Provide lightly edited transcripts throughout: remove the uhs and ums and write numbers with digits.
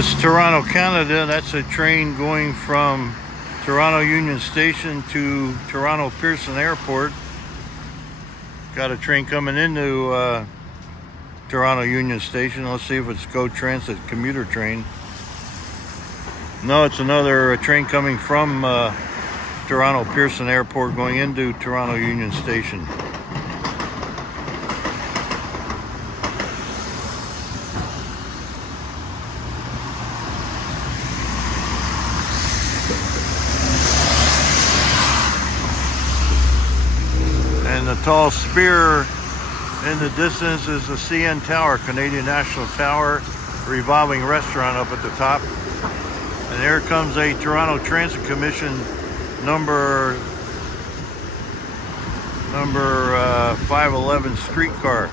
This is Toronto, Canada. That's a train going from Toronto Union Station to Toronto Pearson Airport. Got a train coming into Toronto Union Station. Let's see if it's GO Transit commuter train. No, it's another train coming from Toronto Pearson Airport going into Toronto Union Station. And the tall spear in the distance is the CN Tower, Canadian National Tower, revolving restaurant up at the top. And there comes a Toronto Transit Commission number 511 streetcar.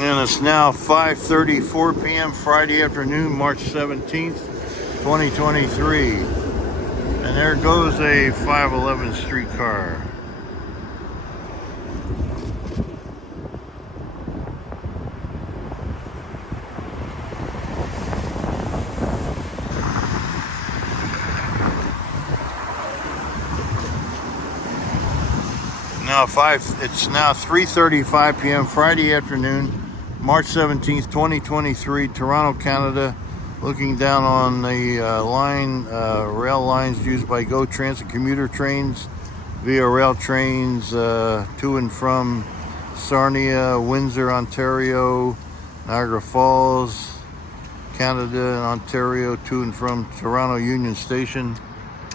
And it's now 5:34 p.m. Friday afternoon, March 17th, 2023. And there goes a 511 streetcar. It's now 3:35 p.m. Friday afternoon, March 17th, 2023, Toronto, Canada. Looking down on the rail lines used by GO Transit commuter trains, via rail trains to and from Sarnia, Windsor, Ontario, Niagara Falls, Canada and Ontario, to and from Toronto Union Station.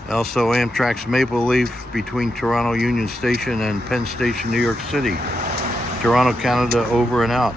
Also Amtrak's Maple Leaf between Toronto Union Station and Penn Station, New York City. Toronto, Canada, over and out.